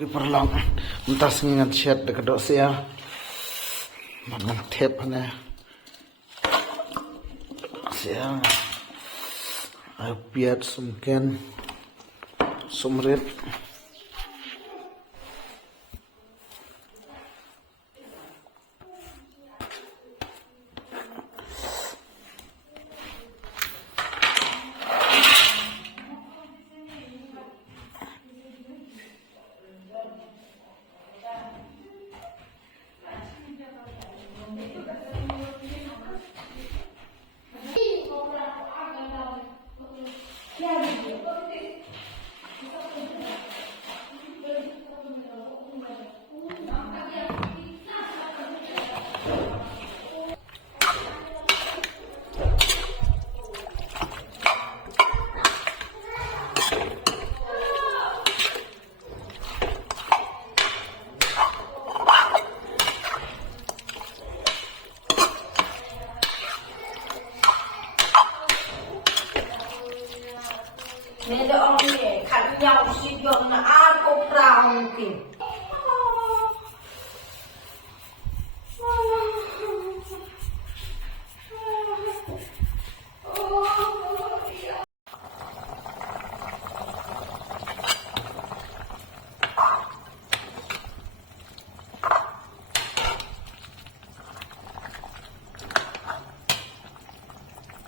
Oke perlang entah sengat chat dekat dok saya mana tape na saya biar sumken sumrit Nên đỡ ông để khăn nhau suy dưỡng là ăn cũng rào kì.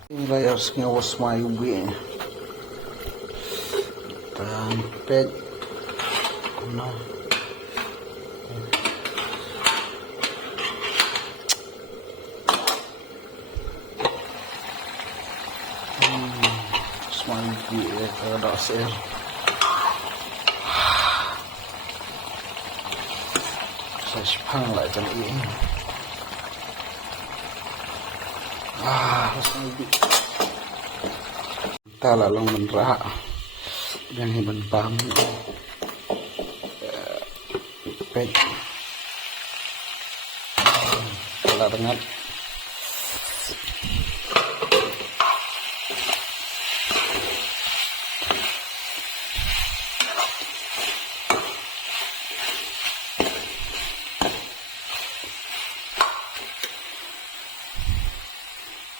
Nilai harus ngawas mayu bi tampet no semayu bi kada ser saya sepang lại chân yên semayu ta là long mình ra yang hiban pam pet kalau dengar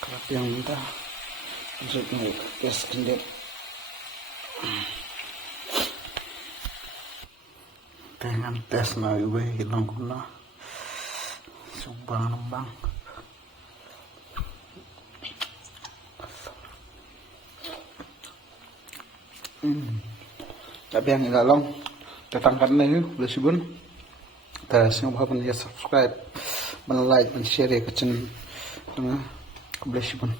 kerap yang minta untuk tes kendek dengan tes na iwe hilang guna sumbang nembang tapi yang ilalong tetangkan nih bersibun terus yang bahkan ya subscribe, like, share ya kecen dengan bersibun.